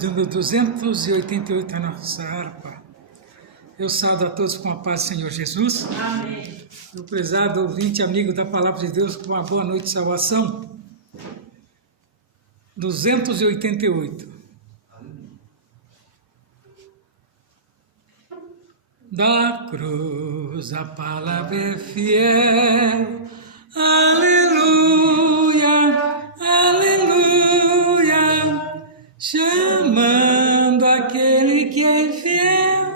Número 288 a nossa harpa. Eu saúdo a todos com a paz do Senhor Jesus. Amém. Meu prezado ouvinte, amigo da Palavra de Deus, com uma boa noite de salvação. 288. Da cruz a palavra é fiel. Aleluia, aleluia. Chamando aquele que é fiel,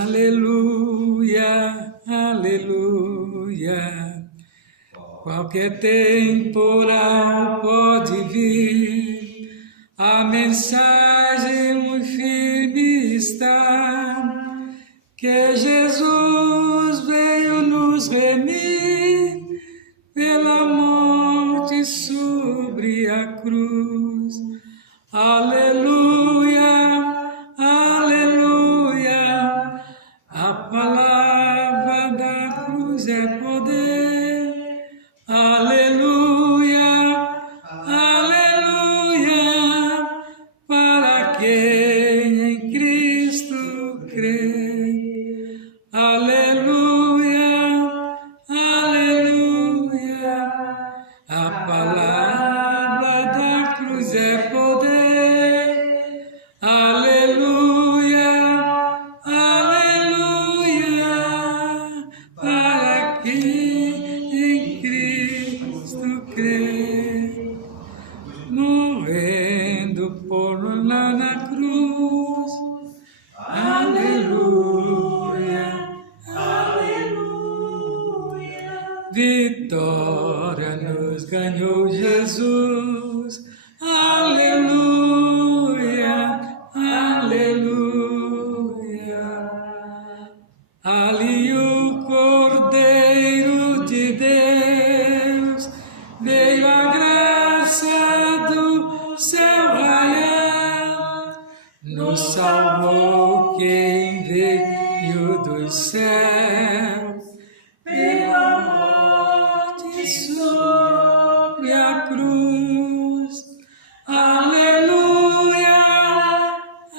aleluia, aleluia. Qualquer temporal pode vir, a mensagem muito firme está, que Jesus veio nos remir pela morte sobre a cruz. Aleluia, aleluia, a palavra da cruz é poder. Aleluia, aleluia, para quem em Cristo crê. Aleluia, aleluia, a palavra da cruz é poder. Aleluia, aleluia, para quem em Cristo crê. Morrendo por lá na cruz. Aleluia, aleluia, vitória nos ganhou Jesus. Aleluia, aleluia. Ali o Cordeiro de Deus veio a graça do céu raiar, nos salvou quem veio dos céus pela morte sobre a cruz. Aleluia,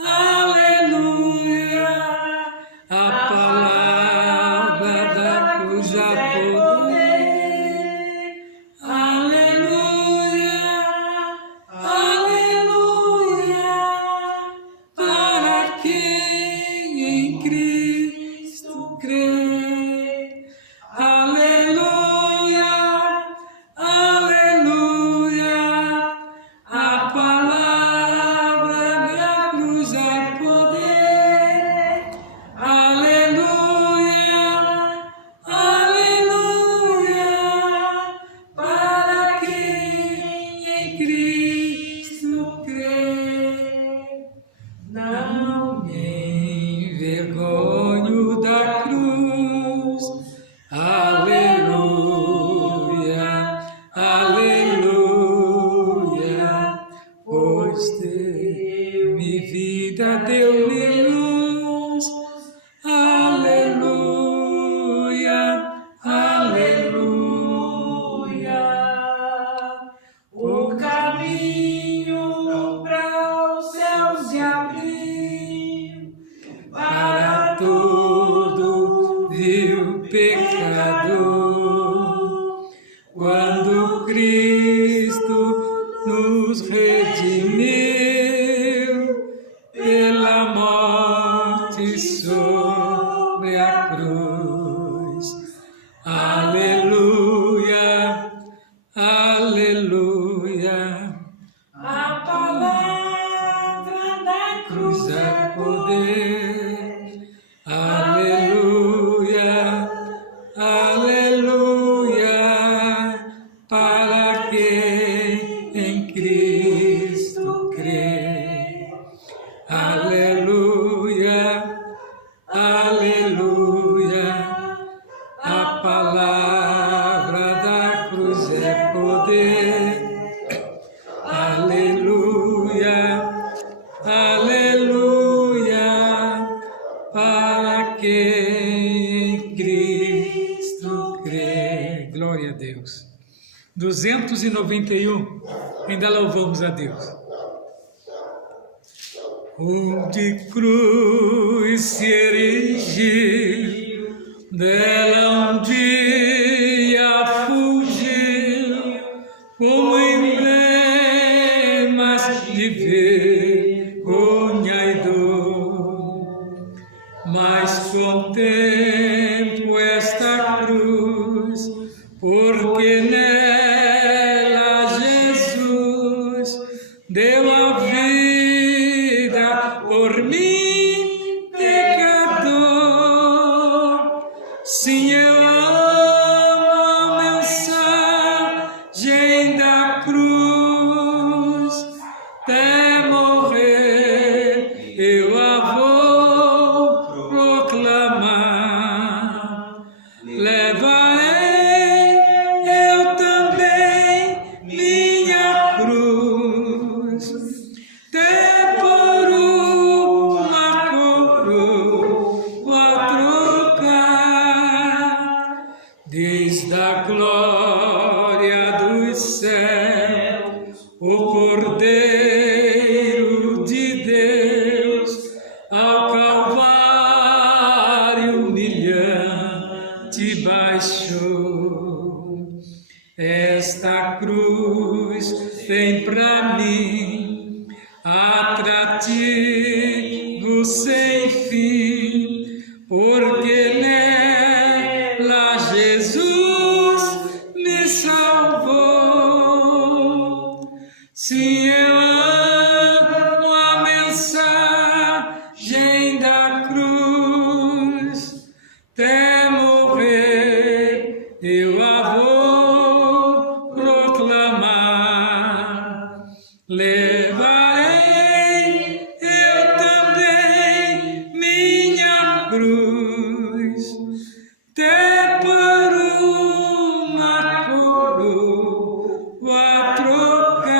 aleluia, a palavra da cruz a poder. Aleluia, aleluia, para quem em Cristo crê. Aleluia, aleluia, a palavra da cruz a poder. Aleluia, aleluia, para quem em Cristo crê. Não me envergonho da cruz. Aleluia, aleluia, pois teve vida, deu-me luz. Aleluia, aleluia, o caminho para os céus se abriu para todo vil pecador, quando Cristo nos redimiu pela morte sobre a cruz. Aleluia, aleluia, a palavra da cruz é poder. Aleluia, aleluia, para quem em Cristo crê. Aleluia, aleluia, a palavra da cruz é poder. Aleluia, aleluia, para quem em Cristo crê. Glória a Deus. 291, ainda louvamos a Deus. onde cruz se erigiu, dela um dia fugiu, como emblemas de vergonha e dor. Mas contemplo esta cruz, porque nela Jesus deu a vida por mim, pecador. Sim, eu amo a mensagem da cruz, até morrer eu a vou proclamar. Levarei eu também minha cruz, até por uma coroa trocar, desde a glória dos céus, o Cordeiro de Deus ao Calvário humilhante baixou. Esta cruz tem pra mim atrativo sem fim, porque nela Jesus me salvou. Sim, eu amo a mensagem da cruz, até morrer eu a vou proclamar. Levarei eu também minha cruz, até por uma coroa trocar.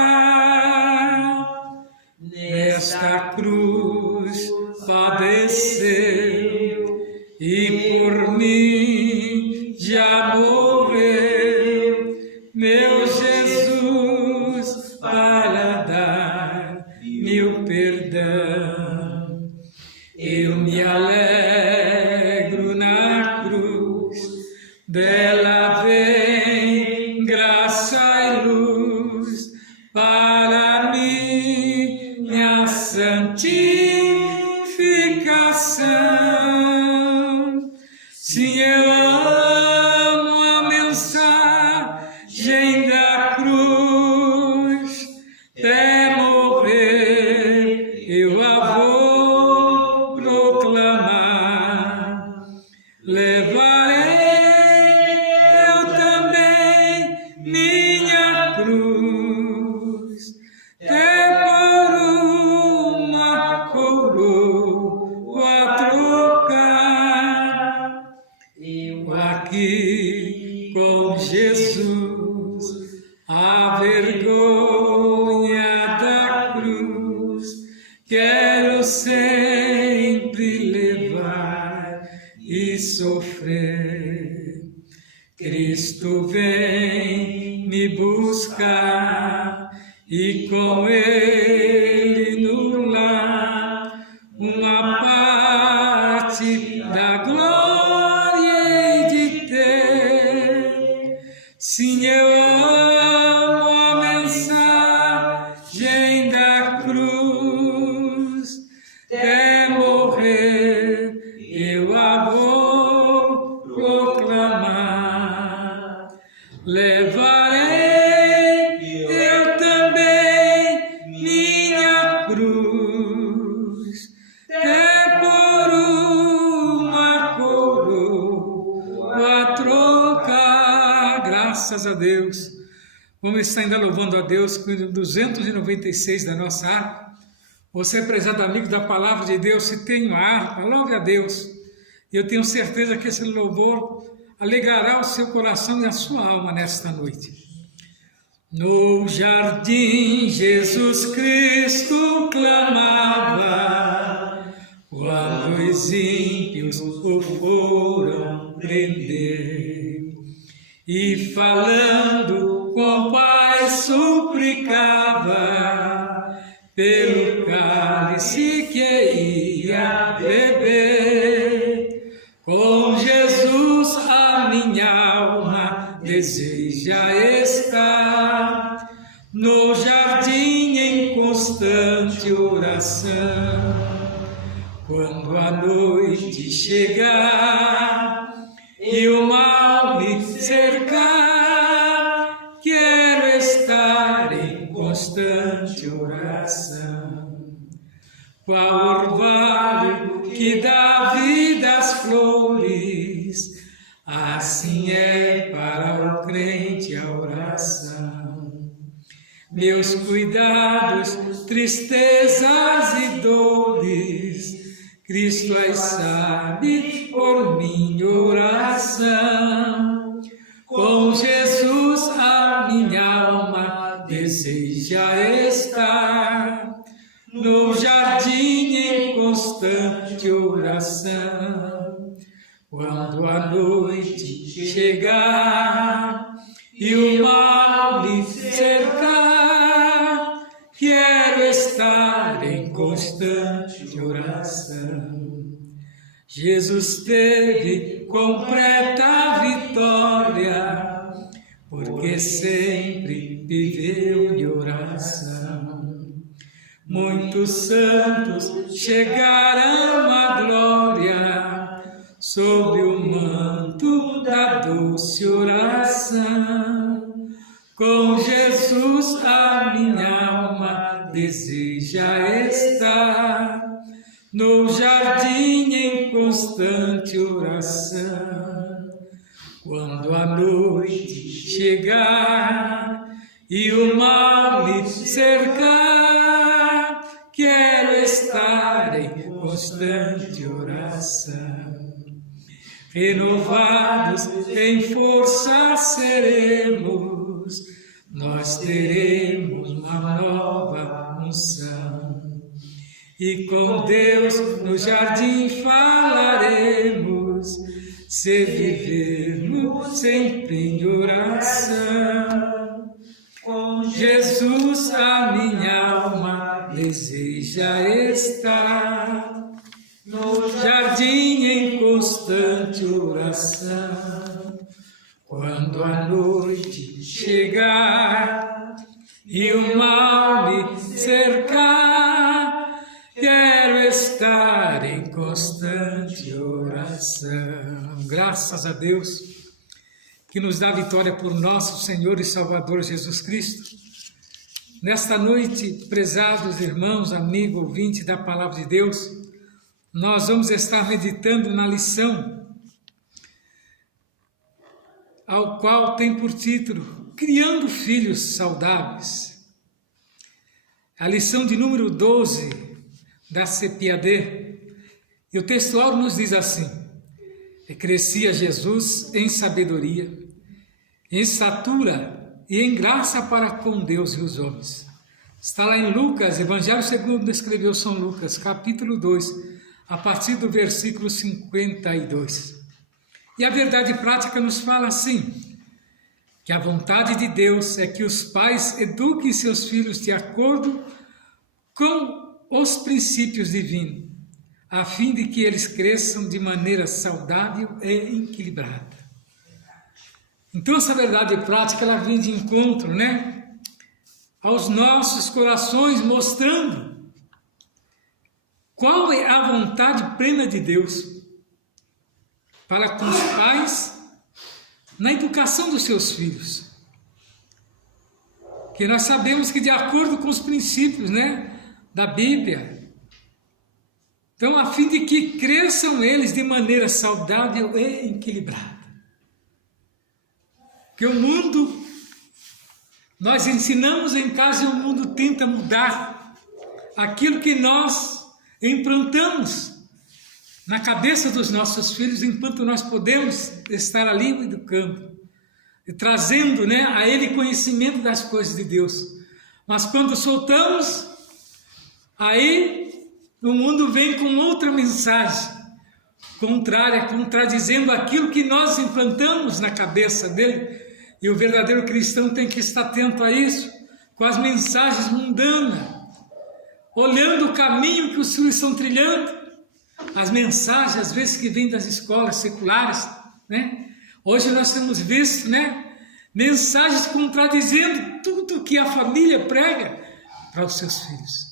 Nesta cruz padeceu e por mim já morreu, meu Jesus, para dar-me o perdão. Eu me alegro na cruz, dela vem graça e luz para minha santificação. Sim, eu amo a mensagem da cruz, até morrer eu a vou proclamar. Levarei eu também minha cruz, até por uma coroa trocar. Eu aqui com Jesus, a vergonha da cruz, quero sempre levar e sofrer. Cristo vem me buscar e com Ele no lar uma parte da glória hei de ter. Sim, eu amo a mensagem da cruz, até morrer eu a vou proclamar. Levarei eu também minha cruz, até por uma coroa trocar. Graças a Deus. Vamos estar ainda louvando a Deus com o 296 da nossa harpa. Você, prezado amigo da palavra de Deus, se tem uma harpa, louve a Deus. E eu tenho certeza que esse louvor alegrará o seu coração e a sua alma nesta noite. No jardim Jesus Cristo clamava, quando os ímpios o foram prender, e falando com Pai suplicava pelo cálice que ia beber. Com Jesus a minha alma deseja estar, no jardim em constante oração. Quando a noite chegar e o mal me cercar, quero estar em constante oração. Qual orvalho que dá vida às flores, assim é para o crente a oração. Meus cuidados, tristezas e dores, Cristo as sabe por minha oração. Com Jesus a minha alma deseja estar, no jardim em constante oração. Quando a noite chegar e o mal me cercar, quero estar em constante oração. Jesus teve completa vitória, porque sempre viveu em oração. Muitos santos chegaram à glória, sob o manto da doce oração. Com Jesus a minha alma deseja estar, no jardim em constante oração. Quando a noite chegar e o mal me cercar, quero estar em constante oração. Renovados em força seremos, nós teremos uma nova unção. E com Deus no jardim falaremos, se vivermos sempre em oração. Com Jesus a minha alma deseja estar, no jardim em constante oração. Quando a noite chegar e o mal me cercar, quero estar em constante oração. Graças a Deus, que nos dá vitória por nosso Senhor e Salvador Jesus Cristo. Nesta noite, prezados irmãos, amigo, ouvinte da Palavra de Deus, nós vamos estar meditando na lição, ao qual tem por título, Criando Filhos Saudáveis. A lição de número 12 da CPAD, e o textual nos diz assim: e crescia Jesus em sabedoria, em estatura e em graça para com Deus e os homens. Está lá em Lucas, Evangelho segundo escreveu São Lucas, capítulo 2, a partir do versículo 52. E a verdade prática nos fala assim, que a vontade de Deus é que os pais eduquem seus filhos de acordo com os princípios divinos, a fim de que eles cresçam de maneira saudável e equilibrada. Então essa verdade prática, ela vem de encontro, aos nossos corações, mostrando qual é a vontade plena de Deus para com os pais na educação dos seus filhos. Que nós sabemos que de acordo com os princípios, da Bíblia, então a fim de que cresçam eles de maneira saudável e equilibrada. Porque o mundo, nós ensinamos em casa e o mundo tenta mudar aquilo que nós implantamos na cabeça dos nossos filhos, enquanto nós podemos estar ali educando e trazendo a ele conhecimento das coisas de Deus. Mas quando soltamos, aí o mundo vem com outra mensagem contrária, contradizendo aquilo que nós implantamos na cabeça dele. E o verdadeiro cristão tem que estar atento a isso, com as mensagens mundanas, olhando o caminho que os filhos estão trilhando, as mensagens, às vezes, que vêm das escolas seculares, né? Hoje nós temos visto, né, mensagens contradizendo tudo que a família prega para os seus filhos.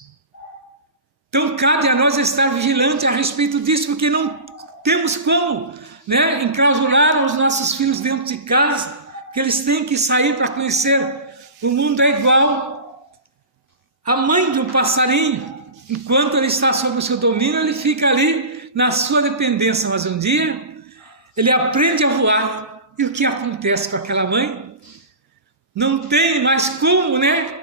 Então, cabe a nós estar vigilantes a respeito disso, porque não temos como, né, enclausurar os nossos filhos dentro de casa, que eles têm que sair para conhecer. O mundo é igual a mãe de um passarinho. Enquanto ele está sob o seu domínio, ele fica ali na sua dependência, mas um dia ele aprende a voar. E o que acontece com aquela mãe? Não tem mais como, né,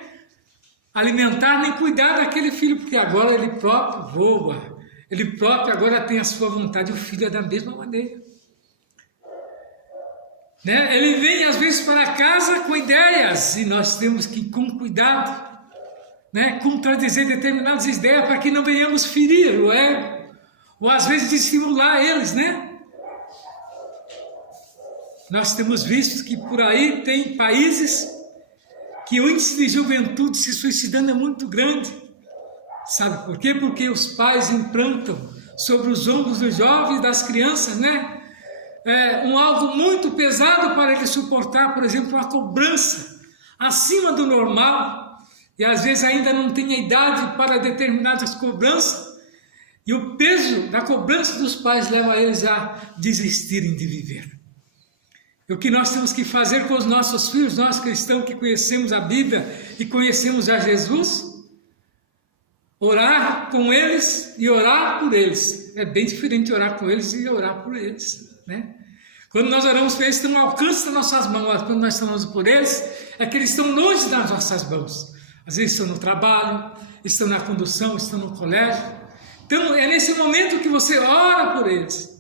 alimentar nem cuidar daquele filho, porque agora ele próprio voa, ele próprio agora tem a sua vontade. O filho é da mesma maneira, né? Ele vem às vezes para casa com ideias e nós temos que ir com cuidado, né, contradizer determinadas ideias para que não venhamos ferir o ego, ou às vezes estimular eles, né? Nós temos visto que por aí tem países que o índice de juventude se suicidando é muito grande. Sabe por quê? Porque os pais implantam sobre os ombros dos jovens e das crianças, né, algo muito pesado para ele suportar, por exemplo, uma cobrança acima do normal, e às vezes ainda não tem a idade para determinadas cobranças, e o peso da cobrança dos pais leva eles a desistirem de viver. E o que nós temos que fazer com os nossos filhos, nós cristãos que conhecemos a Bíblia e conhecemos a Jesus? Orar com eles e orar por eles. É bem diferente orar com eles e orar por eles, né? Quando nós oramos por eles, estão ao alcance das nossas mãos. Quando nós estamos por eles, é que eles estão longe das nossas mãos. Às vezes estão no trabalho, estão na condução, estão no colégio. Então é nesse momento que você ora por eles.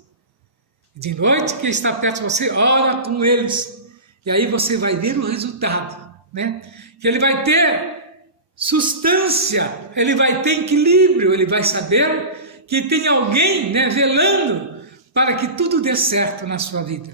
De noite, quem está perto de você, ora com eles. E aí você vai ver o resultado, né? Que ele vai ter substância, ele vai ter equilíbrio, ele vai saber que tem alguém, né, velando para que tudo dê certo na sua vida.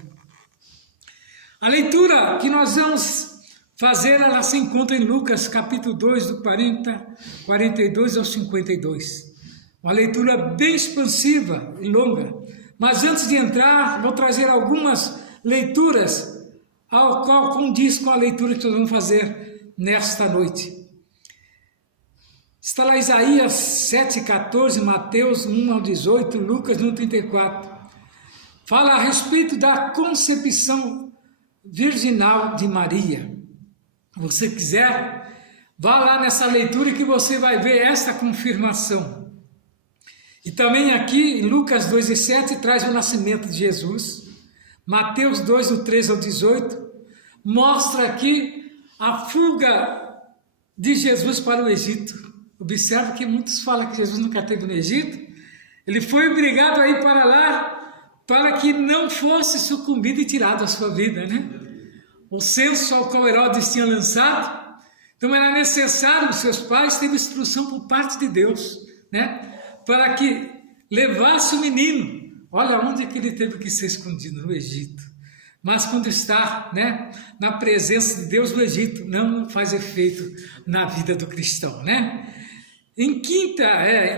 A leitura que nós vamos fazer, ela se encontra em Lucas capítulo 2, do 42 ao 52. Uma leitura bem expansiva e longa. Mas antes de entrar, vou trazer algumas leituras ao qual condiz com a leitura que nós vamos fazer nesta noite. Está lá Isaías 7,14, Mateus 1 ao 18, Lucas 1,34. Fala a respeito da concepção virginal de Maria. Se você quiser, vá lá nessa leitura que você vai ver essa confirmação. E também aqui em Lucas 2,7 traz o nascimento de Jesus. Mateus 2, do 13 ao 18, mostra aqui a fuga de Jesus para o Egito. Observe que muitos falam que Jesus nunca esteve no Egito. Ele foi obrigado a ir para lá para que não fosse sucumbido e tirado a sua vida, né? O censo ao qual Herodes tinha lançado. Então era necessário, os seus pais teve instrução por parte de Deus, né, para que levasse o menino. Olha onde que ele teve que ser escondido, no Egito. Mas quando está, né, na presença de Deus, no Egito não faz efeito na vida do cristão, né? Em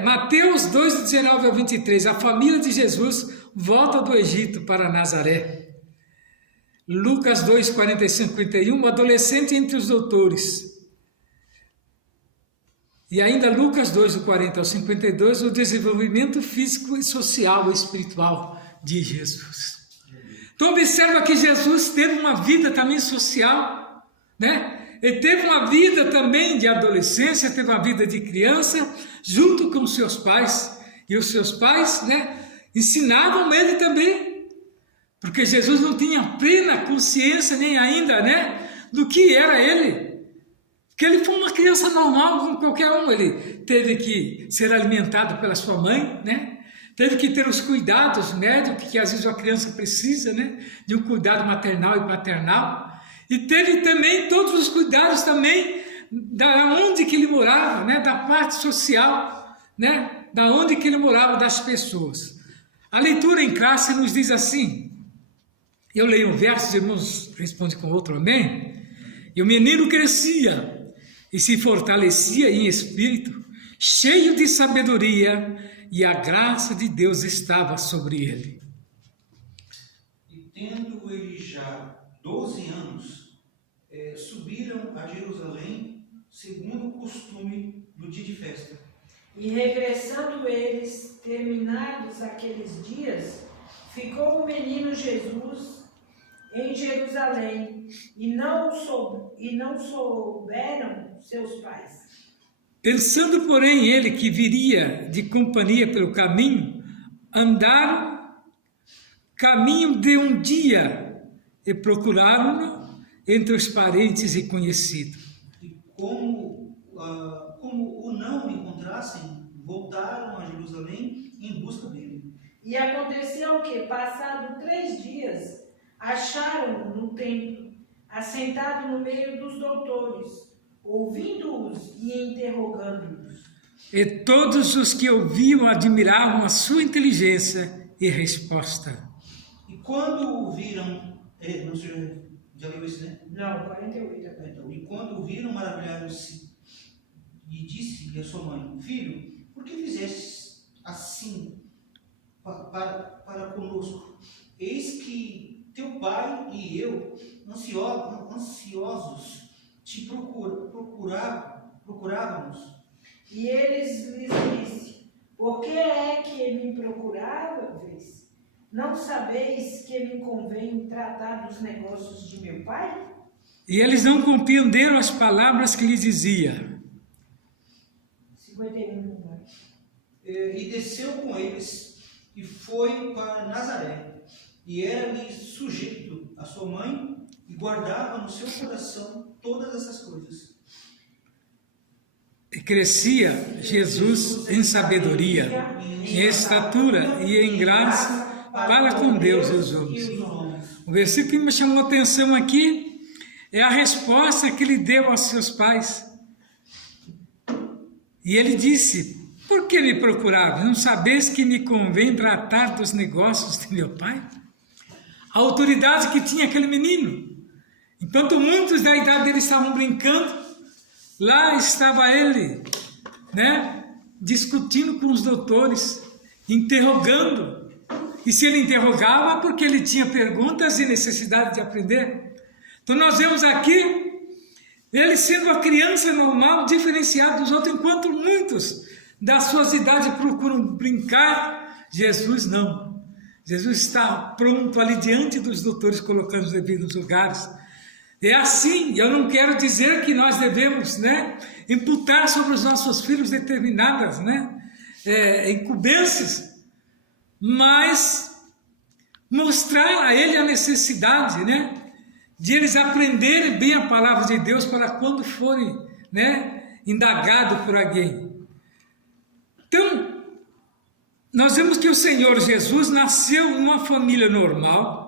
Mateus 2, 19 ao 23, a família de Jesus volta do Egito para Nazaré. Lucas 2, 45 e 51, o adolescente entre os doutores. E ainda Lucas 2, do 40 ao 52, o desenvolvimento físico e social e espiritual de Jesus. Então observa que Jesus teve uma vida também social, né? Ele teve uma vida também de adolescência, teve uma vida de criança, junto com os seus pais. E os seus pais, né, ensinavam ele também, porque Jesus não tinha plena consciência nem ainda, né, do que era ele. Porque ele foi uma criança normal, como qualquer um. Ele teve que ser alimentado pela sua mãe, né? Teve que ter os cuidados médicos que às vezes a criança precisa, né? De um cuidado maternal e paternal. E teve também todos os cuidados também da onde que ele morava, né? Da parte social, né? Da onde que ele morava, das pessoas. A leitura em classe nos diz assim, eu leio um verso, os irmãos respondem com outro amém. E o menino crescia e se fortalecia em espírito, cheio de sabedoria, e a graça de Deus estava sobre ele. E tendo ele já 12 anos, subiram a Jerusalém, segundo o costume do dia de festa. E regressando eles, terminados aqueles dias, ficou o menino Jesus em Jerusalém, e não souberam seus pais. Pensando, porém, ele que viria de companhia pelo caminho, andaram caminho de um dia e procuraram-no entre os parentes e conhecidos. E como o não encontrassem, voltaram a Jerusalém em busca dele. E aconteceu que, passado 3 dias, acharam-no no templo, assentado no meio dos doutores, ouvindo-os e interrogando-os. E todos os que ouviam admiravam a sua inteligência e resposta. E quando o viram, não sei, já leu isso, né? Não, 48 agora. Então, e quando o viram, maravilharam-se, e disse-lhe a sua mãe: Filho, por que fizeste assim para conosco? Eis que teu pai e eu, ansiosos, te procurávamos. E eles lhes disse: Por que é que me procuráveis? Não sabeis que me convém tratar dos negócios de meu pai? E eles não compreenderam as palavras que lhe dizia. 51. E desceu com eles, e foi para Nazaré, e era-lhe sujeito a sua mãe, e guardava no seu coração todas essas coisas. E crescia Jesus em sabedoria, em estatura e em graça para com Deus e os homens. O versículo que me chamou a atenção aqui é a resposta que ele deu aos seus pais. E ele disse: Por que me procuravam? Não sabeis que me convém tratar dos negócios de meu pai? A autoridade que tinha aquele menino. Enquanto muitos da idade dele estavam brincando, lá estava ele, discutindo com os doutores, interrogando. E se ele interrogava, porque ele tinha perguntas e necessidade de aprender. Então nós vemos aqui ele sendo uma criança normal, diferenciado dos outros, enquanto muitos das suas idades procuram brincar, Jesus não. Jesus está pronto ali diante dos doutores, colocando os devidos lugares. É assim, eu não quero dizer que nós devemos imputar sobre os nossos filhos determinadas incumbências, mas mostrar a ele a necessidade, de eles aprenderem bem a palavra de Deus para quando forem, indagados por alguém. Então, nós vemos que o Senhor Jesus nasceu numa família normal,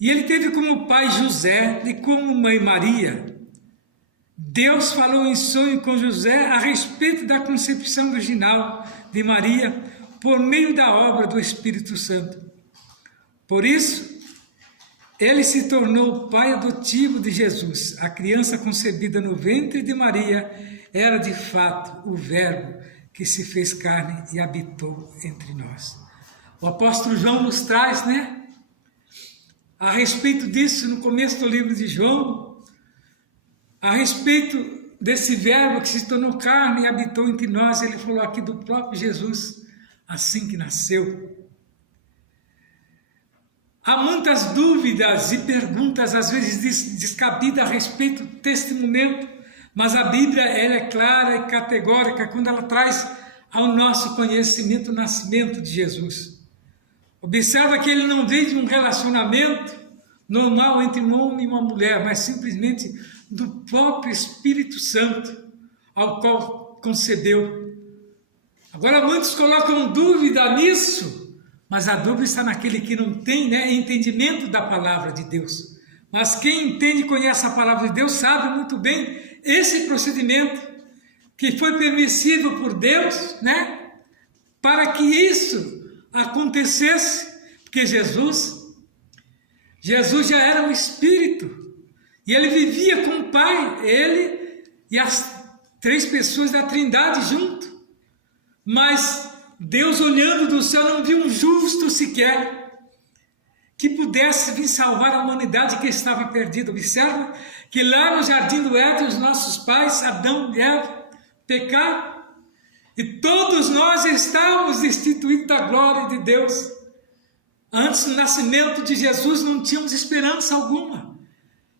e ele teve como pai José e como mãe Maria. Deus falou em sonho com José a respeito da concepção virginal de Maria por meio da obra do Espírito Santo. Por isso, ele se tornou o pai adotivo de Jesus. A criança concebida no ventre de Maria era de fato o Verbo que se fez carne e habitou entre nós. O apóstolo João nos traz, a respeito disso no começo do livro de João, a respeito desse Verbo que se tornou carne e habitou entre nós. Ele falou aqui do próprio Jesus, assim que nasceu. Há muitas dúvidas e perguntas, às vezes descabidas a respeito deste momento, mas a Bíblia ela é clara e categórica quando ela traz ao nosso conhecimento o nascimento de Jesus. Observa que ele não veio de um relacionamento normal entre um homem e uma mulher, mas simplesmente do próprio Espírito Santo, ao qual concebeu. Agora muitos colocam dúvida nisso, mas a dúvida está naquele que não tem entendimento da palavra de Deus. Mas quem entende e conhece a palavra de Deus sabe muito bem esse procedimento que foi permissível por Deus, para que isso acontecesse, porque Jesus já era um Espírito, e ele vivia com o Pai, ele e as 3 pessoas da Trindade junto. Mas Deus, olhando do céu, não viu um justo sequer que pudesse vir salvar a humanidade que estava perdida. Observa que lá no Jardim do Éden, os nossos pais, Adão e Eva, pecaram. E todos nós estávamos destituídos da glória de Deus. Antes do nascimento de Jesus não tínhamos esperança alguma.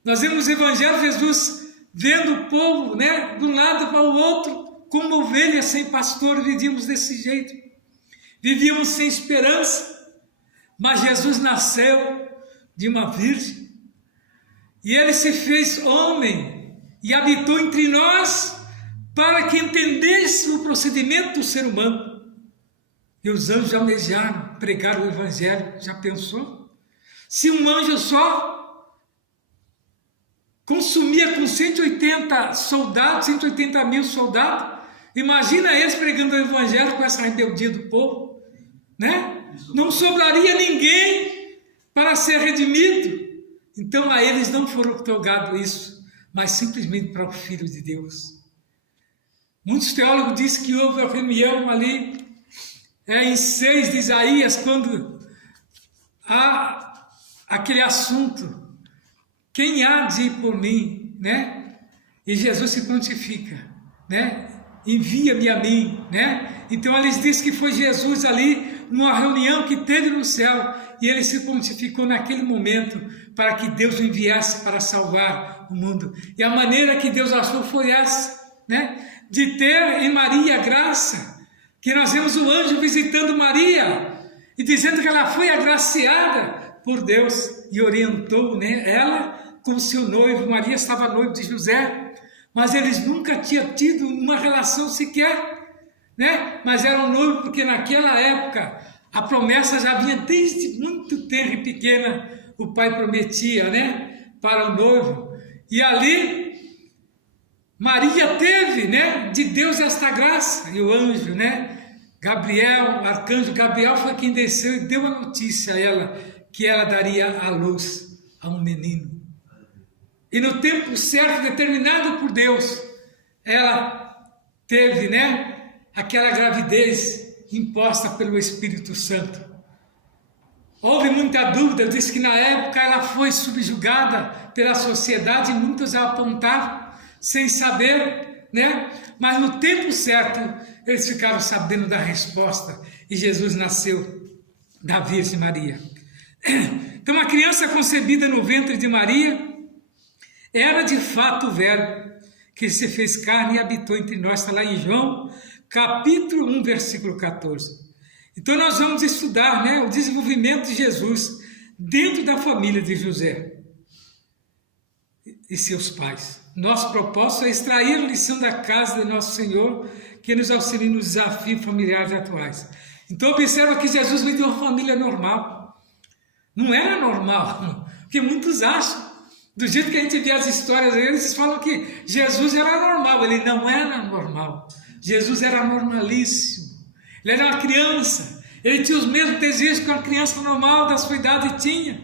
Nós vemos no Evangelho Jesus vendo o povo, de um lado para o outro, como ovelhas sem pastor, vivíamos desse jeito. Vivíamos sem esperança. Mas Jesus nasceu de uma virgem. E ele se fez homem e habitou entre nós para que entendesse o procedimento do ser humano. E os anjos almejaram pregar o Evangelho. Já pensou? Se um anjo só consumia com 180 soldados, 180 mil soldados, imagina eles pregando o Evangelho com essa rebeldia do povo, Não sobraria ninguém para ser redimido. Então a eles não foram otorgado isso, mas simplesmente para o Filho de Deus. Muitos teólogos dizem que houve a reunião ali, em 6 de Isaías, quando há aquele assunto, quem há de ir por mim, E Jesus se prontifica, Envia-me a mim, Então eles dizem que foi Jesus ali, numa reunião que teve no céu, e ele se prontificou naquele momento para que Deus o enviasse para salvar o mundo. E a maneira que Deus achou foi essa, de ter em Maria a graça, que nós vemos o anjo visitando Maria e dizendo que ela foi agraciada por Deus e orientou ela com seu noivo. Maria estava noiva de José, mas eles nunca tinham tido uma relação sequer, mas eram noivos porque naquela época a promessa já vinha desde muito tempo pequena, o pai prometia, para o noivo. E ali Maria teve, de Deus esta graça. E o anjo, Gabriel, o arcanjo Gabriel foi quem desceu e deu a notícia a ela que ela daria à luz a um menino. E no tempo certo, determinado por Deus, ela teve, aquela gravidez imposta pelo Espírito Santo. Houve muita dúvida, diz que na época ela foi subjugada pela sociedade e muitos a apontavam sem saber, Mas no tempo certo eles ficaram sabendo da resposta e Jesus nasceu da Virgem Maria. Então a criança concebida no ventre de Maria era de fato o Verbo que se fez carne e habitou entre nós. Está lá em João capítulo 1, versículo 14. Então nós vamos estudar o desenvolvimento de Jesus dentro da família de José e seus pais. Nosso propósito é extrair a lição da casa de nosso Senhor, que nos auxilia nos desafios familiares atuais. Então observa que Jesus veio de uma família normal. Não era normal, porque muitos acham, do jeito que a gente vê as histórias, eles falam que Jesus era normal. Ele não era normal. Jesus era normalíssimo. Ele era uma criança. Ele tinha os mesmos desejos que uma criança normal da sua idade tinha.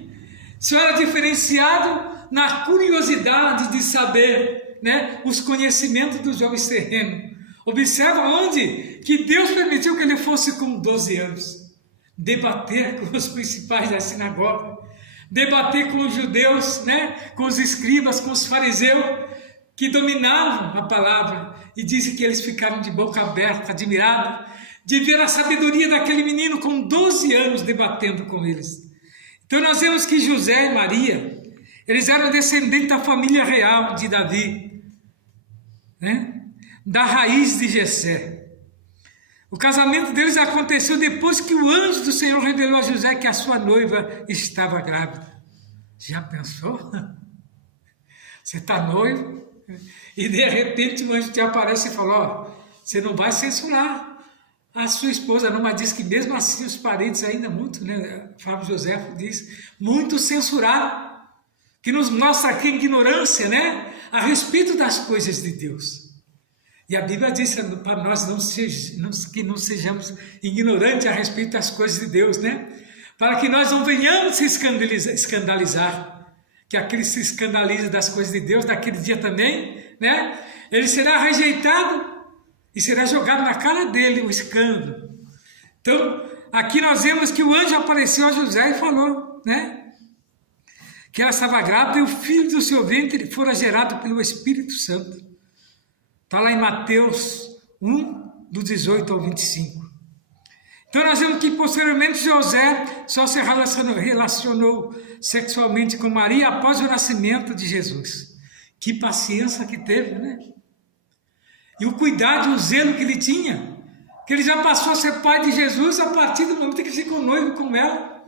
Só era diferenciado na curiosidade de saber, os conhecimentos dos jovens terrenos. Observa onde que Deus permitiu que ele fosse com 12 anos. Debater com os principais da sinagoga. Debater com os judeus, com os escribas, com os fariseus, que dominavam a palavra. E dizem que eles ficaram de boca aberta, admirados, de ver a sabedoria daquele menino com 12 anos debatendo com eles. Então nós vemos que José e Maria, eles eram descendentes da família real de Davi, da raiz de Jessé. O casamento deles aconteceu depois que o anjo do Senhor revelou a José que a sua noiva estava grávida. Já pensou? Você está noivo e de repente o anjo te aparece e fala, você não vai censurar a sua esposa não, mas diz que mesmo assim os parentes ainda muito, Flávio José diz, muito censuraram, que nos mostra aqui a ignorância, a respeito das coisas de Deus. E a Bíblia diz para nós que não sejamos ignorantes a respeito das coisas de Deus, para que nós não venhamos se escandalizar, que aquele se escandaliza das coisas de Deus, naquele dia também, ele será rejeitado e será jogado na cara dele o escândalo. Então, aqui nós vemos que o anjo apareceu a José e falou, né? Que ela estava grávida e o filho do seu ventre fora gerado pelo Espírito Santo. Está lá em Mateus 1, do 18 ao 25. Então nós vemos que posteriormente José só se relacionou sexualmente com Maria após o nascimento de Jesus. Que paciência que teve, né? E o cuidado e o zelo que ele tinha. Que ele já passou a ser pai de Jesus a partir do momento que ele ficou noivo com ela.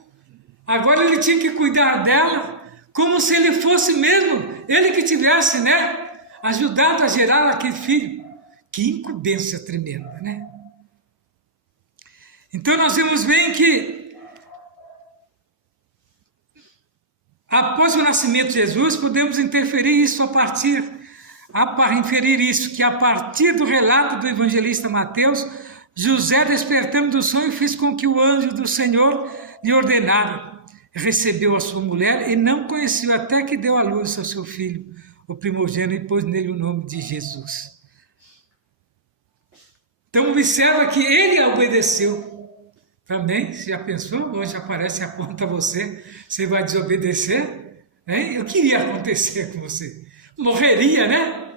Agora ele tinha que cuidar dela como se ele fosse mesmo, ele que tivesse, né, ajudado a gerar aquele filho. Que incumbência tremenda, né? Então nós vemos bem que após o nascimento de Jesus, podemos inferir isso que a partir do relato do evangelista Mateus, José, despertando do sonho, fez com que o anjo do Senhor lhe ordenara. Recebeu a sua mulher e não conheceu até que deu à luz ao seu filho, o primogênito, e pôs nele o nome de Jesus. Então observa que ele obedeceu. Também, você já pensou? O anjo aparece e aponta você, você vai desobedecer? Hein? Eu queria acontecer com você. Morreria, né?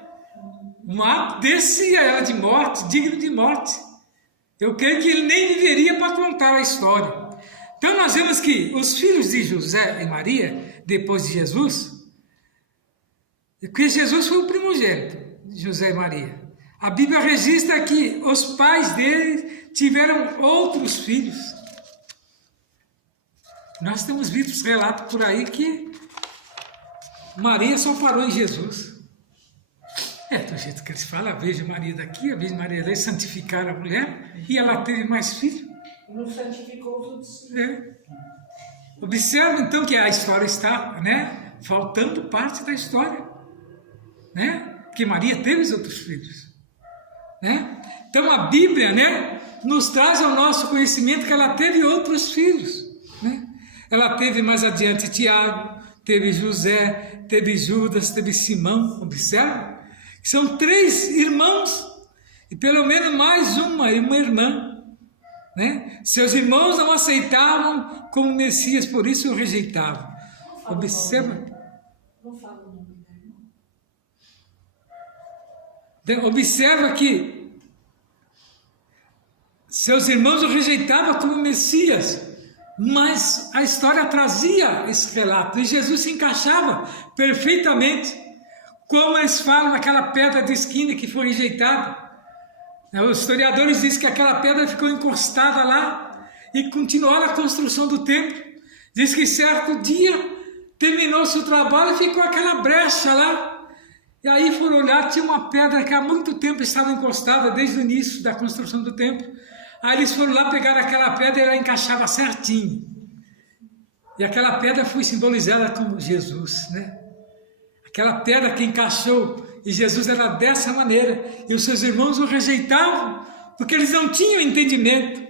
Um ato desse era de morte, digno de morte. Eu creio que ele nem viveria para contar a história. Então nós vemos que os filhos de José e Maria, depois de Jesus, porque Jesus foi o primogênito de José e Maria. A Bíblia registra que os pais deles tiveram outros filhos. Nós temos visto relatos por aí que Maria só parou em Jesus. Do jeito que eles falam, a Virgem Maria daqui, a Virgem Maria daí, santificaram a mulher e ela teve mais filhos. Não santificou os outros. Observe então que a história está, né, faltando parte da história, né? Porque Maria teve os outros filhos, né? Então a Bíblia, né, nos traz ao nosso conhecimento que ela teve outros filhos, né? Ela teve mais adiante Tiago, teve José, teve Judas, teve Simão. Observe, são 3 irmãos e pelo menos mais uma irmã, né? Seus irmãos não aceitavam como Messias, por isso o rejeitavam. Observa. Não fala o nome da irmã. Observa que seus irmãos o rejeitavam como Messias, mas a história trazia esse relato e Jesus se encaixava perfeitamente, como eles falam naquela pedra de esquina que foi rejeitada. Os historiadores dizem que aquela pedra ficou encostada lá e continuaram a construção do templo. Diz que certo dia terminou-se o trabalho e ficou aquela brecha lá. E aí foram olhar, tinha uma pedra que há muito tempo estava encostada, desde o início da construção do templo. Aí eles foram lá, pegaram aquela pedra e ela encaixava certinho. E aquela pedra foi simbolizada como Jesus, né? Aquela pedra que encaixou, e Jesus era dessa maneira, e os seus irmãos o rejeitavam, porque eles não tinham entendimento.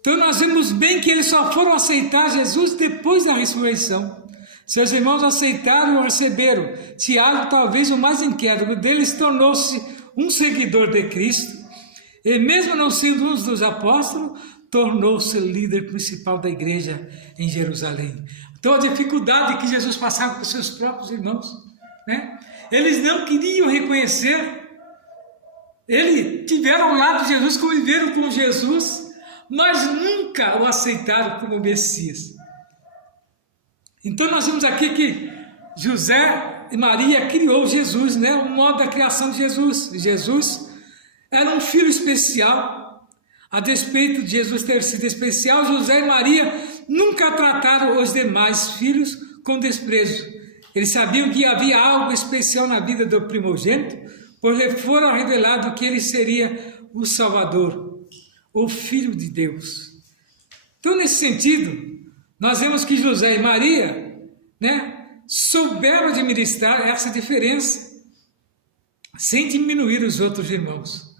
Então nós vemos bem que eles só foram aceitar Jesus depois da ressurreição. Seus irmãos aceitaram e o receberam. Tiago, talvez o mais incrédulo deles, tornou-se um seguidor de Cristo, e mesmo não sendo um dos apóstolos, tornou-se líder principal da igreja em Jerusalém. Então a dificuldade que Jesus passava com seus próprios irmãos, né? Eles não queriam reconhecer, eles tiveram ao lado de Jesus, conviveram com Jesus, mas nunca o aceitaram como Messias. Então nós vemos aqui que José e Maria criou Jesus, né? O modo da criação de Jesus. Jesus era um filho especial. A despeito de Jesus ter sido especial, José e Maria nunca trataram os demais filhos com desprezo. Eles sabiam que havia algo especial na vida do primogênito, pois lhe fora revelado que ele seria o Salvador, o Filho de Deus. Então, nesse sentido, nós vemos que José e Maria, né, souberam administrar essa diferença, sem diminuir os outros irmãos.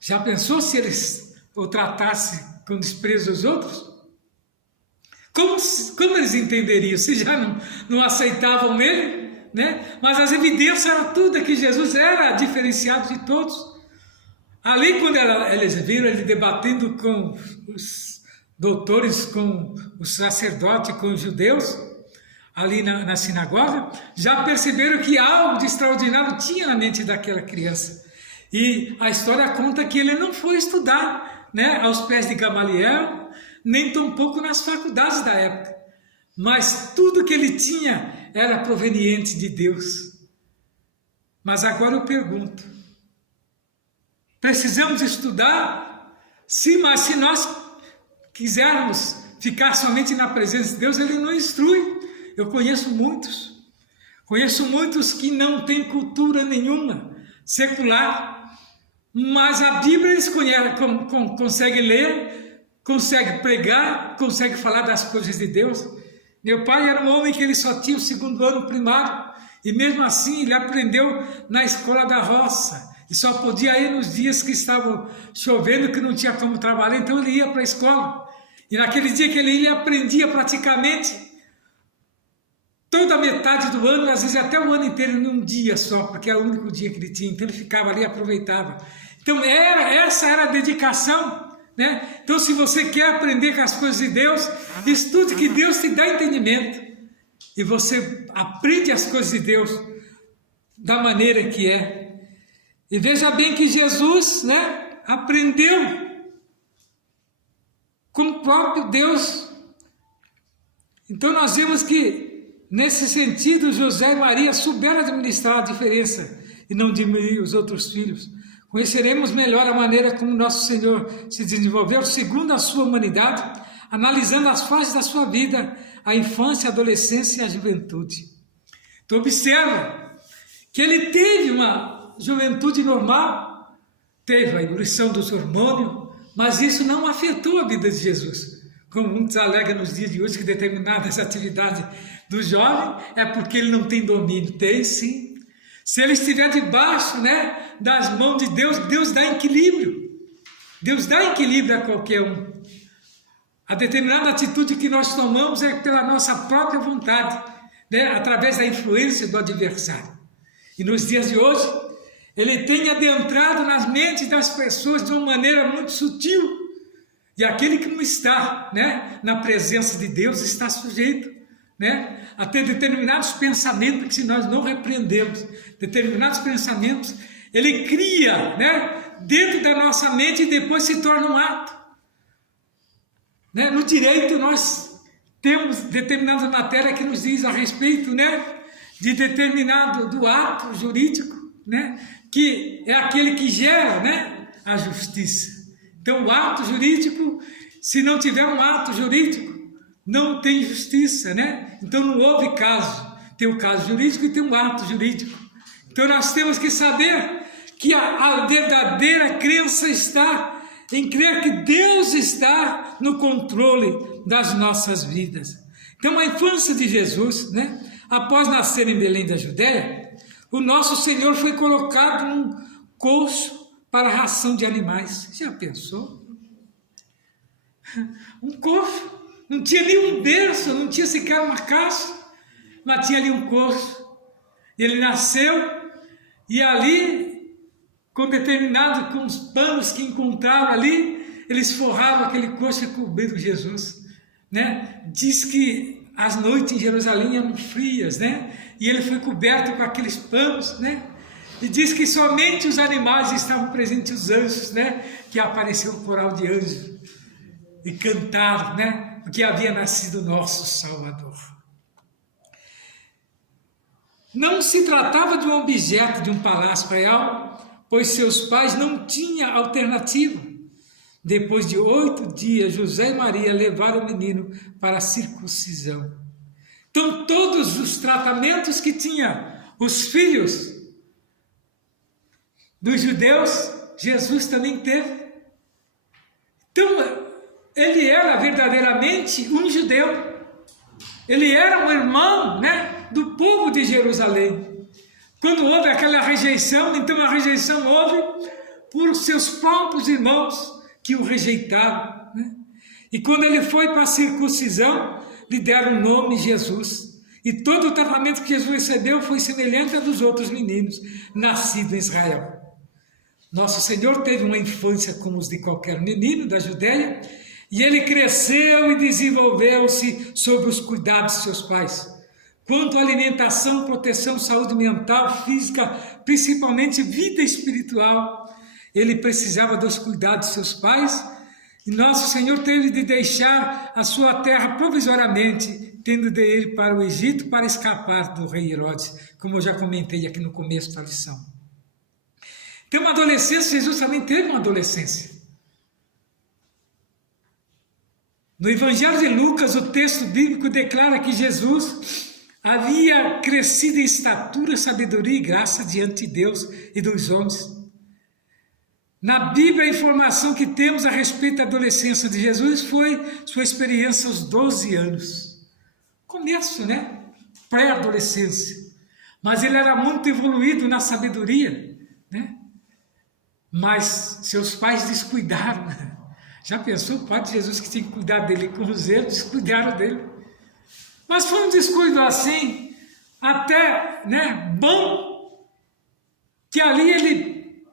Já pensou se eles o tratassem com desprezo os outros? Como eles entenderiam? Se já não aceitavam ele, né? Mas as evidências eram tudo que Jesus era diferenciado de todos. Ali, quando eles viram ele debatendo com os doutores, com os sacerdotes, com os judeus, ali na sinagoga, já perceberam que algo de extraordinário tinha na mente daquela criança. E a história conta que ele não foi estudar, né, aos pés de Gamaliel, nem tampouco nas faculdades da época. Mas tudo que ele tinha era proveniente de Deus. Mas agora eu pergunto, precisamos estudar? Sim, mas se nós quisermos ficar somente na presença de Deus, ele não instrui. Eu conheço muitos que não têm cultura nenhuma, secular, mas a Bíblia eles conseguem ler, conseguem pregar, conseguem falar das coisas de Deus. Meu pai era um homem que ele só tinha o 2º ano primário, e mesmo assim ele aprendeu na escola da roça, e só podia ir nos dias que estavam chovendo, que não tinha como trabalhar, então ele ia para a escola. E naquele dia que ele ia, ele aprendia praticamente toda a metade do ano, às vezes até o ano inteiro, num dia só, porque era o único dia que ele tinha, então ele ficava ali e aproveitava. Então essa era a dedicação, né? Então se você quer aprender com as coisas de Deus, estude que Deus te dá entendimento, e você aprende as coisas de Deus da maneira que é. E veja bem que Jesus, né, aprendeu com o próprio Deus. Então nós vemos que, nesse sentido, José e Maria souberam administrar a diferença e não diminuir os outros filhos. Conheceremos melhor a maneira como nosso Senhor se desenvolveu segundo a sua humanidade, analisando as fases da sua vida, a infância, a adolescência e a juventude. Então observa que ele teve uma juventude normal, teve a ebulição dos hormônios, mas isso não afetou a vida de Jesus. Como muitos alegam nos dias de hoje que determinadas atividades do jovem é porque ele não tem domínio. Tem sim. Se ele estiver debaixo, né, das mãos de Deus, Deus dá equilíbrio. Deus dá equilíbrio a qualquer um. A determinada atitude que nós tomamos é pela nossa própria vontade, né, através da influência do adversário. E nos dias de hoje, ele tem adentrado nas mentes das pessoas de uma maneira muito sutil. E aquele que não está, né, na presença de Deus está sujeito, né, a ter determinados pensamentos que, se nós não repreendemos, determinados pensamentos, ele cria, né, dentro da nossa mente e depois se torna um ato. Né? No direito nós temos determinada matéria que nos diz a respeito, né, de determinado do ato jurídico, né, que é aquele que gera, né, a justiça. Então o ato jurídico, se não tiver um ato jurídico, não tem justiça, né? Então não houve caso. Tem um caso jurídico e tem um ato jurídico. Então nós temos que saber que a verdadeira crença está em crer que Deus está no controle das nossas vidas. Então a infância de Jesus, né? Após nascer em Belém da Judéia, o nosso Senhor foi colocado num coxo para a ração de animais. Já pensou? Um coxo. Não tinha nenhum berço, não tinha sequer uma caixa, mas tinha ali um coxo. Ele nasceu e ali, com os panos que encontraram ali, eles forraram aquele coxo e cobriram Jesus. Né? Diz que as noites em Jerusalém eram frias, né? E ele foi coberto com aqueles panos, né? E diz que somente os animais estavam presentes, os anjos, né? Que apareceu um coral de anjos e cantaram, né? Porque havia nascido nosso Salvador. Não se tratava de um objeto de um palácio real, pois seus pais não tinham alternativa. Depois de 8 dias, José e Maria levaram o menino para a circuncisão. Então, todos os tratamentos que tinham os filhos dos judeus, Jesus também teve. Então, ele era verdadeiramente um judeu. Ele era um irmão, né, do povo de Jerusalém. Quando houve aquela rejeição, então a rejeição houve por seus próprios irmãos que o rejeitaram. Né? E quando ele foi para a circuncisão, lhe deram o nome Jesus. E todo o tratamento que Jesus recebeu foi semelhante ao dos outros meninos nascidos em Israel. Nosso Senhor teve uma infância como os de qualquer menino da Judéia, e ele cresceu e desenvolveu-se sob os cuidados de seus pais. Quanto à alimentação, proteção, saúde mental, física, principalmente vida espiritual, ele precisava dos cuidados de seus pais, e nosso Senhor teve de deixar a sua terra provisoriamente, tendo de ir para o Egito para escapar do rei Herodes, como eu já comentei aqui no começo da lição. Então, uma adolescência, Jesus também teve uma adolescência. No Evangelho de Lucas, o texto bíblico declara que Jesus havia crescido em estatura, sabedoria e graça diante de Deus e dos homens. Na Bíblia, a informação que temos a respeito da adolescência de Jesus foi sua experiência aos 12 anos. Começo, né? Pré-adolescência. Mas ele era muito evoluído na sabedoria, né? Mas seus pais descuidaram. Já pensou o pai de Jesus que tinha que cuidar dele com zelo, descuidaram dele. Mas foi um descuido assim, até, né, bom, que ali ele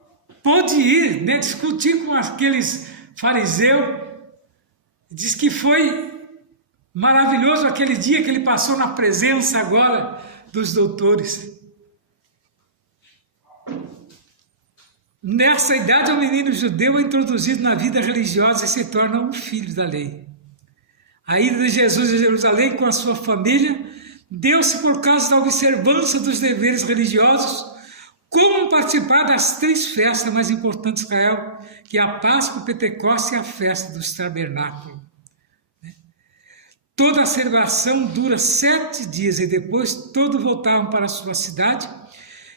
pôde ir, né, discutir com aqueles fariseus. Diz que foi maravilhoso aquele dia que ele passou na presença agora dos doutores. Nessa idade, o menino judeu é introduzido na vida religiosa e se torna um filho da lei. A ida de Jesus a Jerusalém com a sua família deu-se por causa da observância dos deveres religiosos, como participar das 3 festas mais importantes de Israel, que é a Páscoa, o Pentecostes e a festa dos tabernáculos. Toda a celebração dura 7 dias e depois todos voltavam para a sua cidade.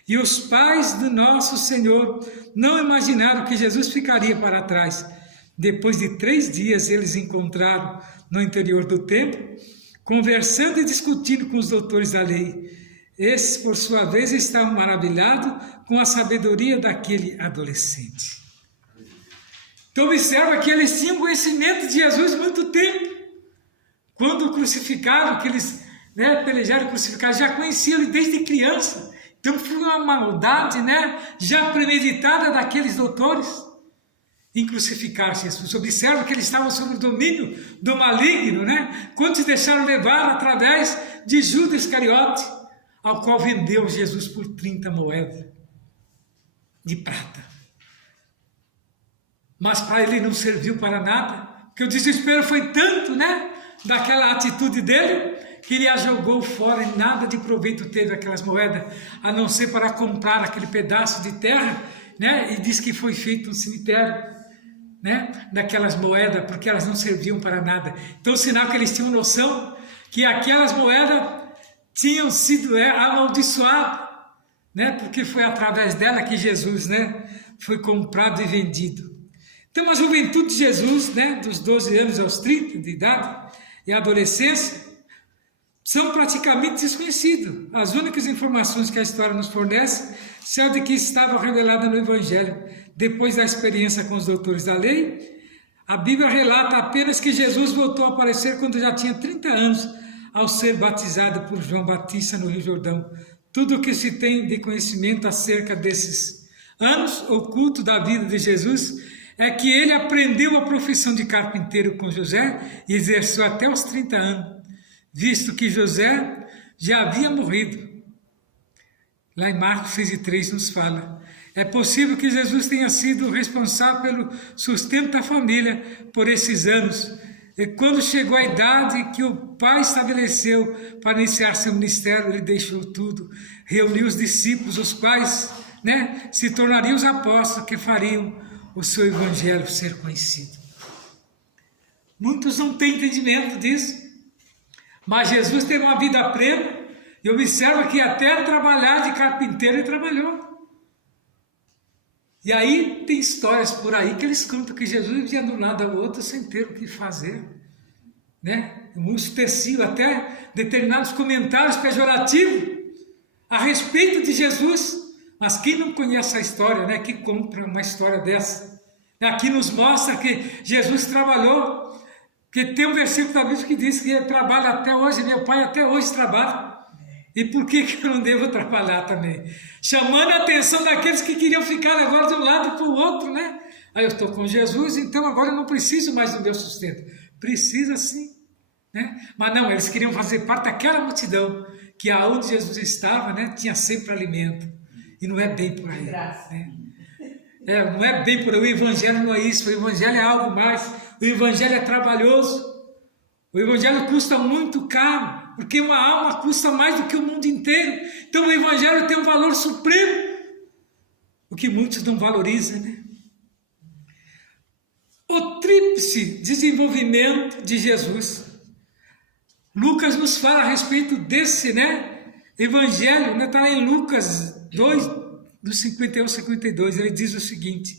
E os pais do nosso Senhor não imaginaram que Jesus ficaria para trás. Depois de 3 dias, eles encontraram no interior do templo, conversando e discutindo com os doutores da lei. Esses, por sua vez, estavam maravilhados com a sabedoria daquele adolescente. Então, observa que eles tinham conhecimento de Jesus há muito tempo. Quando o crucificaram, que eles, né, pelejaram e crucificaram, já conheciam ele desde criança. Então foi uma maldade, né, já premeditada daqueles doutores em crucificar Jesus. Observa que eles estavam sob o domínio do maligno, né, quando se deixaram levar através de Judas Iscariote, ao qual vendeu Jesus por 30 moedas de prata. Mas para ele não serviu para nada, porque o desespero foi tanto, né, daquela atitude dele, que ele a jogou fora e nada de proveito teve aquelas moedas, a não ser para comprar aquele pedaço de terra, né? E diz que foi feito um cemitério, né, daquelas moedas, porque elas não serviam para nada. Então, sinal que eles tinham noção que aquelas moedas tinham sido amaldiçoadas, né? Porque foi através dela que Jesus, né, foi comprado e vendido. Então, a juventude de Jesus, né, dos 12 anos aos 30 de idade e a adolescência, são praticamente desconhecidos. As únicas informações que a história nos fornece são de que estavam reveladas no Evangelho. Depois da experiência com os doutores da lei, a Bíblia relata apenas que Jesus voltou a aparecer quando já tinha 30 anos, ao ser batizado por João Batista no Rio Jordão. Tudo o que se tem de conhecimento acerca desses anos ocultos da vida de Jesus é que ele aprendeu a profissão de carpinteiro com José e exerceu até os 30 anos. Visto que José já havia morrido. Lá em Marcos 6,3 nos fala. É possível que Jesus tenha sido responsável pelo sustento da família por esses anos. E quando chegou a idade que o pai estabeleceu para iniciar seu ministério, ele deixou tudo. Reuniu os discípulos, os quais, né, se tornariam os apóstolos que fariam o seu evangelho ser conhecido. Muitos não têm entendimento disso. Mas Jesus teve uma vida plena e observa que até trabalhar de carpinteiro ele trabalhou. E aí tem histórias por aí que eles contam que Jesus vivia de um lado ao outro sem ter o que fazer, né? Muitos teciam até determinados comentários pejorativos a respeito de Jesus. Mas quem não conhece a história, né, que compra uma história dessa? Aqui nos mostra que Jesus trabalhou. Porque tem um versículo da Bíblia que diz que ele trabalha até hoje, meu pai até hoje trabalha. E por que eu não devo trabalhar também? Chamando a atenção daqueles que queriam ficar agora de um lado para o outro, né? Aí eu estou com Jesus, então agora eu não preciso mais do meu sustento. Precisa sim, né? Mas não, eles queriam fazer parte daquela multidão que aonde Jesus estava, né, tinha sempre alimento. E não é bem por aí. Né? Não é bem por aí. O evangelho não é isso. O evangelho é algo mais. O evangelho é trabalhoso. O evangelho custa muito caro, porque uma alma custa mais do que o mundo inteiro. Então o evangelho tem um valor supremo, o que muitos não valorizam, né? O tríplice desenvolvimento de Jesus. Lucas nos fala a respeito desse, né, evangelho, né, está lá em Lucas 2, dos 51 ao 52, ele diz o seguinte: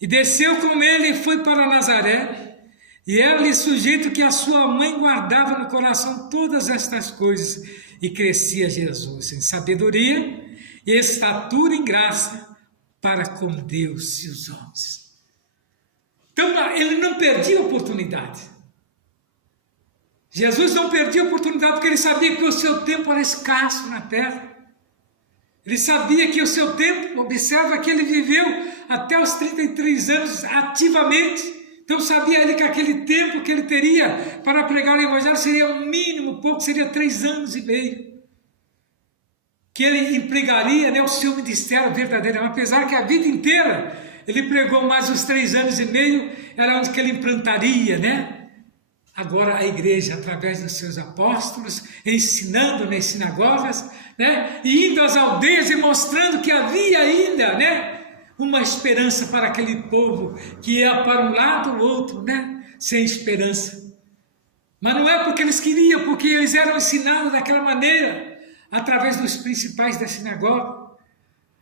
e desceu com ele e foi para Nazaré, e era-lhe sujeito que a sua mãe guardava no coração todas estas coisas, e crescia Jesus em sabedoria e estatura em graça para com Deus e os homens. Então ele não perdia a oportunidade. Jesus não perdia a oportunidade porque ele sabia que o seu tempo era escasso na terra. Ele sabia que o seu tempo, observa que ele viveu até os 33 anos ativamente. Então sabia ele que aquele tempo que ele teria para pregar o evangelho seria o mínimo, pouco, seria 3 anos e meio. Que ele empregaria, né, o seu ministério verdadeiro. Apesar que a vida inteira ele pregou mais os 3 anos e meio, era onde que ele implantaria, né? Agora a igreja, através dos seus apóstolos, ensinando nas sinagogas, né? E indo às aldeias e mostrando que havia ainda, né, uma esperança para aquele povo que ia para um lado ou outro, né, sem esperança. Mas não é porque eles queriam, porque eles eram ensinados daquela maneira, através dos principais da sinagoga,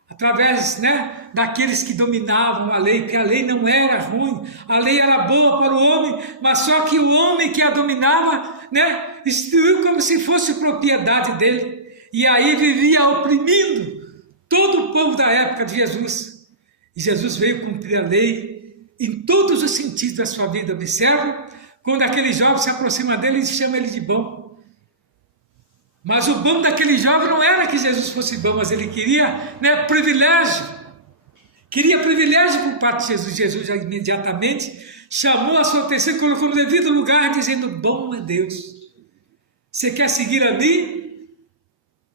através, né, daqueles que dominavam a lei, porque a lei não era ruim, a lei era boa para o homem, mas só que o homem que a dominava, né, instituiu como se fosse propriedade dele, e aí vivia oprimindo todo o povo da época de Jesus. E Jesus veio cumprir a lei em todos os sentidos da sua vida. Observa, quando aquele jovem se aproxima dele, ele chama ele de bom. Mas o bom daquele jovem não era que Jesus fosse bom, mas ele queria, né, privilégio. Queria privilégio por parte de Jesus. Jesus já imediatamente chamou a sua atenção e colocou no devido lugar, dizendo: bom é Deus. Você quer seguir a mim?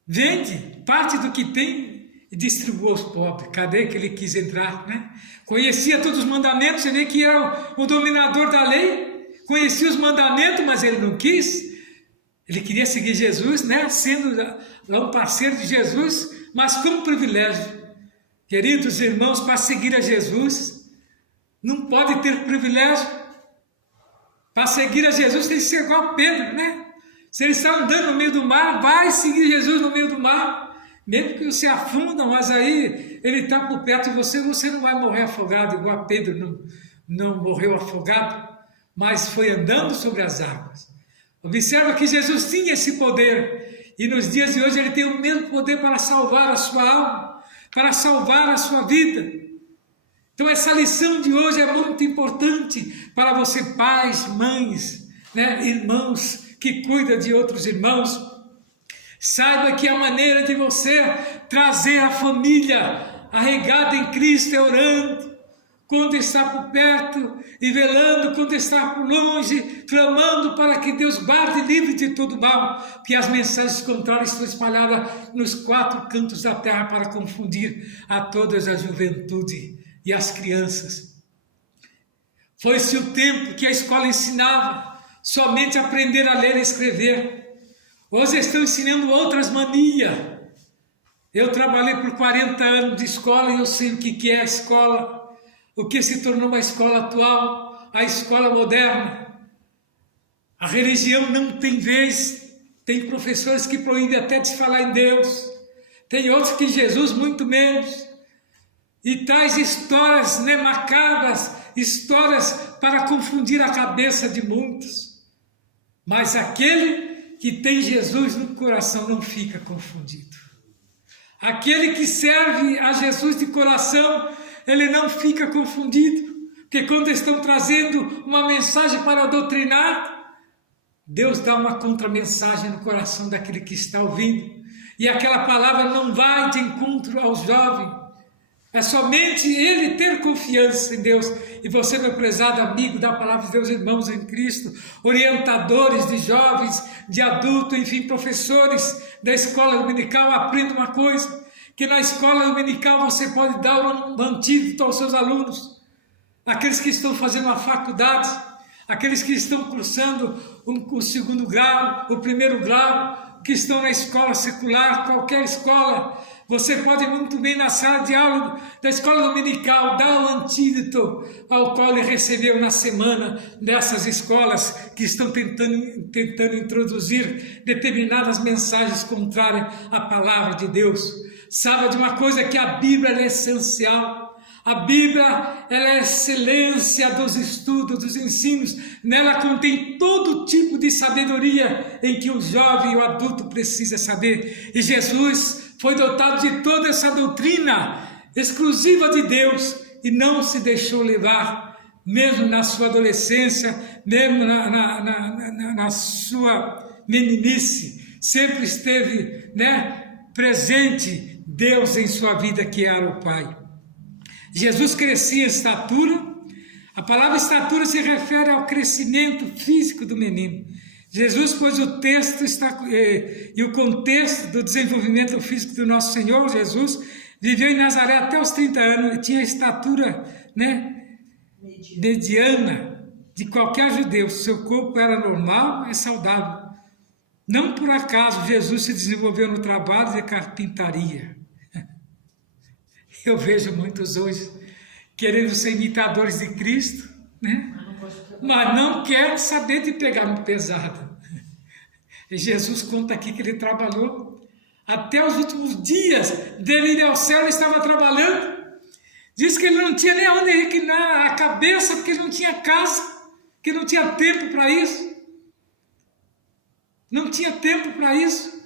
Vende parte do que tem e distribua aos pobres. Cadê que ele quis entrar, né? Conhecia todos os mandamentos, você vê que era o dominador da lei, conhecia os mandamentos, mas ele não quis. Ele queria seguir Jesus, né? Sendo um parceiro de Jesus, mas como privilégio. Queridos irmãos, para seguir a Jesus, não pode ter privilégio. Para seguir a Jesus tem que ser igual a Pedro, né? Se ele está andando no meio do mar, vai seguir Jesus no meio do mar. Mesmo que você afunda, mas aí ele está por perto de você, você não vai morrer afogado, igual a Pedro não morreu afogado, mas foi andando sobre as águas. Observa que Jesus tinha esse poder, e nos dias de hoje ele tem o mesmo poder para salvar a sua alma, para salvar a sua vida. Então essa lição de hoje é muito importante para você, pais, mães, né, irmãos que cuidam de outros irmãos. Saiba que a maneira de você trazer a família arraigada em Cristo é orando, quando está por perto, e velando quando está por longe, clamando para que Deus guarde livre de todo mal, porque as mensagens contrárias estão espalhadas nos 4 cantos da terra para confundir a todas a juventude e as crianças. Foi-se o tempo que a escola ensinava somente a aprender a ler e escrever. Hoje estão ensinando outras manias. Eu trabalhei por 40 anos de escola e eu sei o que é a escola, o que se tornou uma escola atual, a escola moderna. A religião não tem vez, tem professores que proíbem até de se falar em Deus, tem outros que Jesus muito menos, e tais histórias, né, macabras, histórias para confundir a cabeça de muitos. Mas aquele que tem Jesus no coração não fica confundido. Aquele que serve a Jesus de coração, ele não fica confundido, porque quando estão trazendo uma mensagem para doutrinar, Deus dá uma contramensagem no coração daquele que está ouvindo, e aquela palavra não vai de encontro ao jovem. É somente ele ter confiança em Deus. E você, meu prezado amigo da palavra de Deus, irmãos em Cristo, orientadores de jovens, de adultos, enfim, professores da escola dominical, aprenda uma coisa, que na escola dominical você pode dar um antídoto aos seus alunos, aqueles que estão fazendo a faculdade, aqueles que estão cursando o segundo grau, o primeiro grau, que estão na escola secular, qualquer escola. Você pode muito bem na sala de aula da escola dominical dar o antídoto ao qual ele recebeu na semana dessas escolas que estão tentando introduzir determinadas mensagens contrárias à palavra de Deus. Saiba de uma coisa, que a Bíblia é essencial. A Bíblia ela é a excelência dos estudos, dos ensinos. Nela contém todo tipo de sabedoria em que o jovem e o adulto precisa saber. E Jesus foi dotado de toda essa doutrina exclusiva de Deus e não se deixou levar, mesmo na sua adolescência, mesmo na sua meninice. Sempre esteve, presente Deus em sua vida, que era o Pai. Jesus crescia em estatura. A palavra estatura se refere ao crescimento físico do menino. Jesus, pois o texto e o contexto do desenvolvimento físico do nosso Senhor Jesus, viveu em Nazaré até os 30 anos e tinha estatura mediana de qualquer judeu. Seu corpo era normal e saudável. Não por acaso Jesus se desenvolveu no trabalho de carpintaria. Eu vejo muitos hoje querendo ser imitadores de Cristo, mas não quero saber de pegar no pesado. E Jesus conta aqui que ele trabalhou até os últimos dias dele ir ao céu. Ele estava trabalhando. Diz que ele não tinha nem onde reclinar a cabeça, porque ele não tinha casa, que não tinha tempo para isso. Não tinha tempo para isso.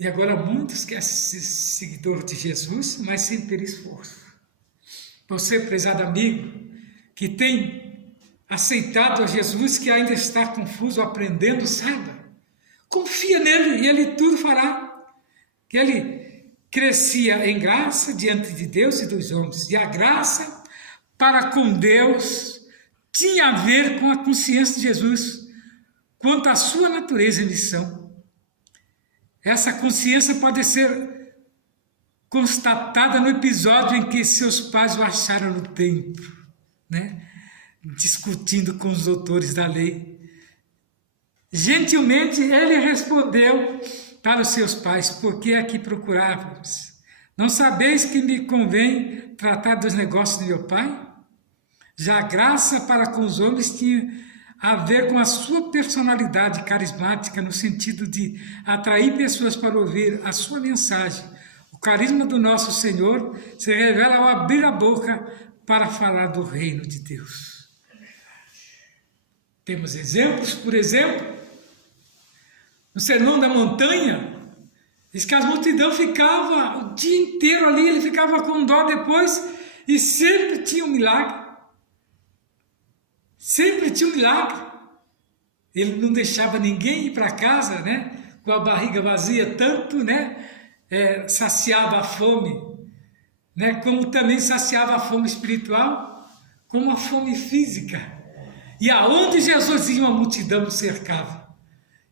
E agora muitos querem ser seguidor de Jesus, mas sem ter esforço. Você, prezado amigo, que tem aceitado a Jesus, que ainda está confuso, aprendendo, saiba. Confia nele e ele tudo fará. Que ele crescia em graça diante de Deus e dos homens. E a graça para com Deus tinha a ver com a consciência de Jesus quanto à sua natureza e missão. Essa consciência pode ser constatada no episódio em que seus pais o acharam no templo, discutindo com os doutores da lei. Gentilmente ele respondeu para os seus pais: por que aqui procurávamos? Não sabeis que me convém tratar dos negócios de meu pai? Já a graça para com os homens tinha a ver com a sua personalidade carismática, no sentido de atrair pessoas para ouvir a sua mensagem. O carisma do nosso Senhor se revela ao abrir a boca para falar do reino de Deus. Temos exemplos, por exemplo, no Sermão da Montanha, diz que a multidão ficava o dia inteiro ali, ele ficava com dó depois e sempre tinha um milagre. Sempre tinha um milagre. Ele não deixava ninguém ir para casa, com a barriga vazia, tanto, saciava a fome, como também saciava a fome espiritual, como a fome física. E aonde Jesus ia, uma multidão o cercava.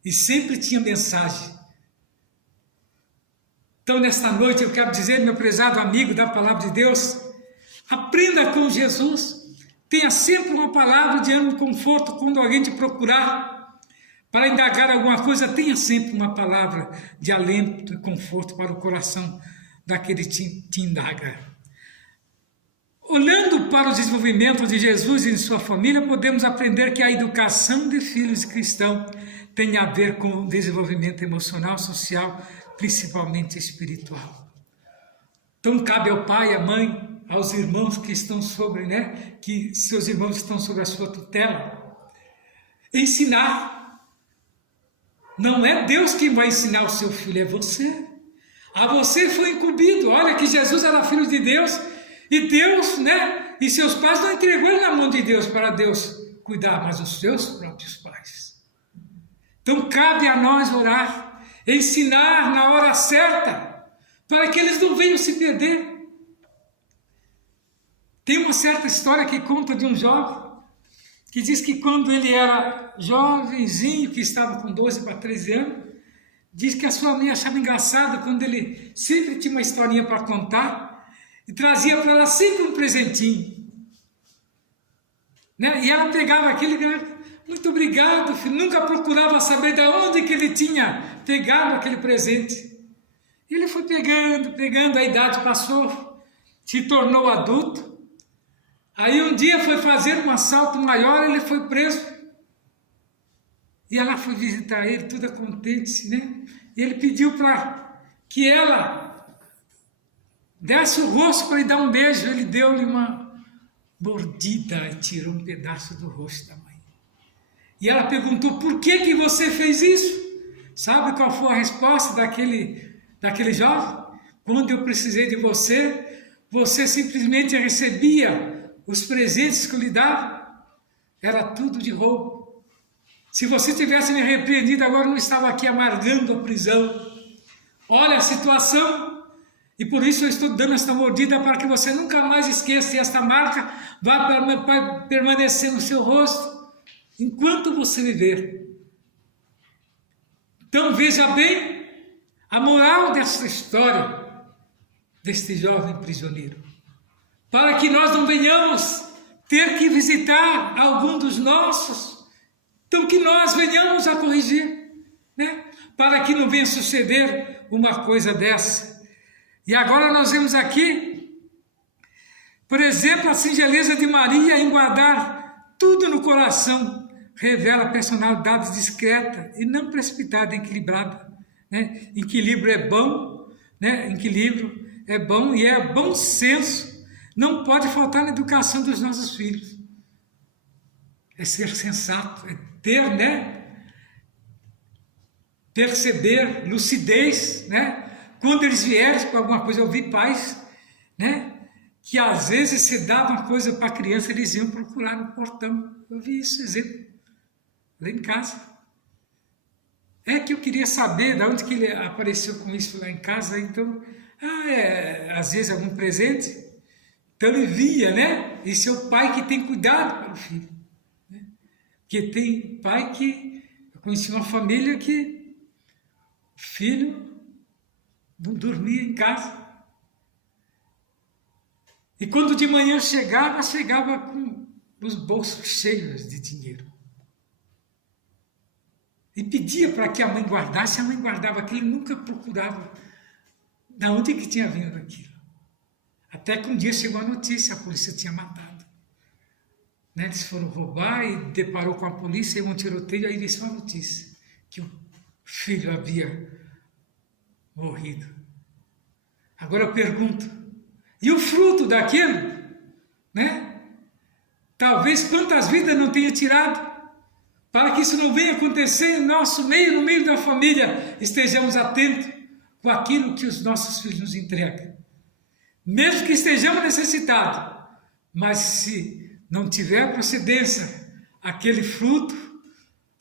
E sempre tinha mensagem. Então, nesta noite, eu quero dizer, meu prezado amigo da palavra de Deus, aprenda com Jesus. Tenha sempre uma palavra de ânimo e conforto quando alguém te procurar para indagar alguma coisa. Tenha sempre uma palavra de alento e conforto para o coração daquele que te indaga. Olhando para o desenvolvimento de Jesus e de sua família, podemos aprender que a educação de filhos de cristãos tem a ver com o desenvolvimento emocional, social, principalmente espiritual. Então cabe ao pai, à mãe, aos irmãos que estão sobre, que seus irmãos estão sob a sua tutela, ensinar. Não é Deus quem vai ensinar o seu filho, é você. A você foi incumbido. Olha que Jesus era filho de Deus, e Deus, e seus pais não entregou ele na mão de Deus para Deus cuidar, mas os seus próprios pais. Então cabe a nós orar ensinar na hora certa, para que eles não venham se perder. Tem uma certa história que conta de um jovem, que diz que quando ele era jovenzinho, que estava com 12 para 13 anos, diz que a sua mãe achava engraçado quando ele sempre tinha uma historinha para contar e trazia para ela sempre um presentinho. Né? E ela pegava aquele e falava, muito obrigado, filho. Nunca procurava saber de onde que ele tinha pegado aquele presente. E ele foi pegando, a idade passou, se tornou adulto. Aí um dia foi fazer um assalto maior, ele foi preso. E ela foi visitar ele, toda contente, né? E ele pediu para que ela desse o rosto para lhe dar um beijo. Ele deu-lhe uma mordida e tirou um pedaço do rosto da mãe. E ela perguntou, por que você fez isso? Sabe qual foi a resposta daquele jovem? Quando eu precisei de você, você simplesmente recebia os presentes que eu lhe dava, era tudo de roubo. Se você tivesse me repreendido, agora eu não estava aqui amargando a prisão. Olha a situação, e por isso eu estou dando esta mordida para que você nunca mais esqueça, e esta marca vai permanecer no seu rosto enquanto você viver. Então veja bem a moral dessa história, deste jovem prisioneiro. Para que nós não venhamos ter que visitar algum dos nossos, então que nós venhamos a corrigir, né? Para que não venha suceder uma coisa dessa. E agora nós vemos aqui, por exemplo, a singeleza de Maria em guardar tudo no coração, revela personalidade discreta e não precipitada, equilibrada, né? Equilíbrio é bom, né? Equilíbrio é bom e é bom senso. Não pode faltar na educação dos nossos filhos. É ser sensato, é ter, né? Perceber, lucidez, né? Quando eles vierem com alguma coisa, eu vi pais, né? Que às vezes se dava uma coisa para a criança, eles iam procurar no portão. Eu vi isso, exemplo, lá em casa. É que eu queria saber de onde que ele apareceu com isso lá em casa, então, às vezes algum presente. Então ele via, né? Esse é o pai que tem cuidado pelo filho. Né? Porque tem pai que... Eu conheci uma família que o filho não dormia em casa. E quando de manhã chegava com os bolsos cheios de dinheiro. E pedia para que a mãe guardasse, a mãe guardava aquilo, nunca procurava de onde que tinha vindo aquilo. Até que um dia chegou a notícia, a polícia tinha matado. Né? Eles foram roubar e deparou com a polícia e um tiroteio, aí veio a notícia que o filho havia morrido. Agora eu pergunto, e o fruto daquilo? Né? Talvez quantas vidas não tenha tirado, para que isso não venha acontecer em nosso meio, no meio da família, estejamos atentos com aquilo que os nossos filhos nos entregam. Mesmo que estejamos necessitados, mas se não tiver procedência aquele fruto,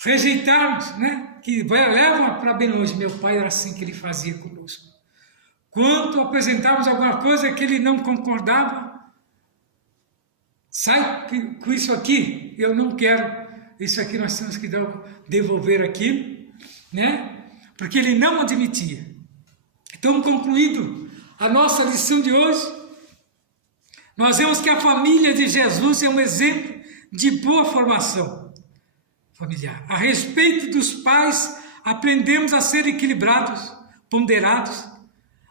rejeitarmos, né? Que leva para bem longe. Meu pai era assim que ele fazia conosco. Quando apresentávamos alguma coisa que ele não concordava, sai com isso aqui, eu não quero, isso aqui nós temos que devolver aquilo, né? Porque ele não admitia. Então, concluído a nossa lição de hoje, nós vemos que a família de Jesus é um exemplo de boa formação familiar. A respeito dos pais, aprendemos a ser equilibrados, ponderados,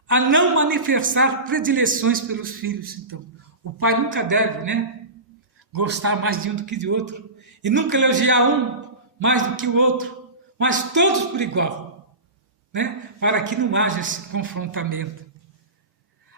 a não manifestar predileções pelos filhos. Então, o pai nunca deve, né, gostar mais de um do que de outro, e nunca elogiar um mais do que o outro, mas todos por igual, né, para que não haja esse confrontamento.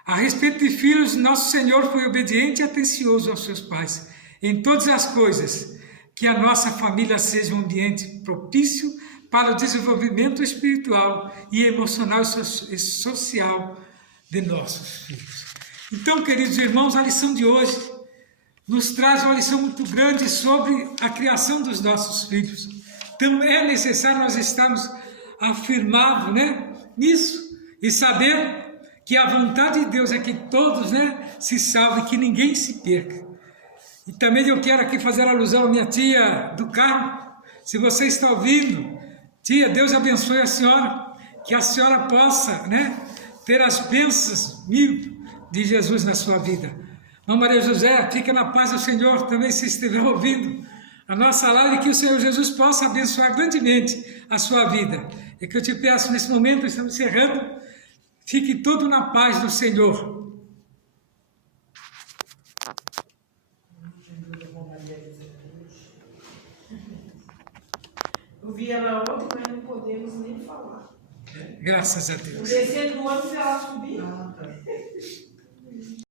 A respeito de filhos, nosso Senhor foi obediente e atencioso aos seus pais. Em todas as coisas, que a nossa família seja um ambiente propício para o desenvolvimento espiritual e emocional e social de nossos filhos. Então, queridos irmãos, a lição de hoje nos traz uma lição muito grande sobre a criação dos nossos filhos. Então, é necessário nós estarmos afirmado, né, nisso, e saber que a vontade de Deus é que todos, né, se salvem, que ninguém se perca. E também eu quero aqui fazer alusão à minha tia do Carmo. Se você está ouvindo, tia, Deus abençoe a senhora, que a senhora possa, né, ter as bênçãos mil de Jesus na sua vida. Irmã Maria José, fica na paz do Senhor, também se estiver ouvindo a nossa live, que o Senhor Jesus possa abençoar grandemente a sua vida. É que eu te peço nesse momento, estamos encerrando, fique todo na paz do Senhor. Eu vi ela ontem, mas não podemos nem falar. Graças a Deus. Descendo o ônibus, ela subia.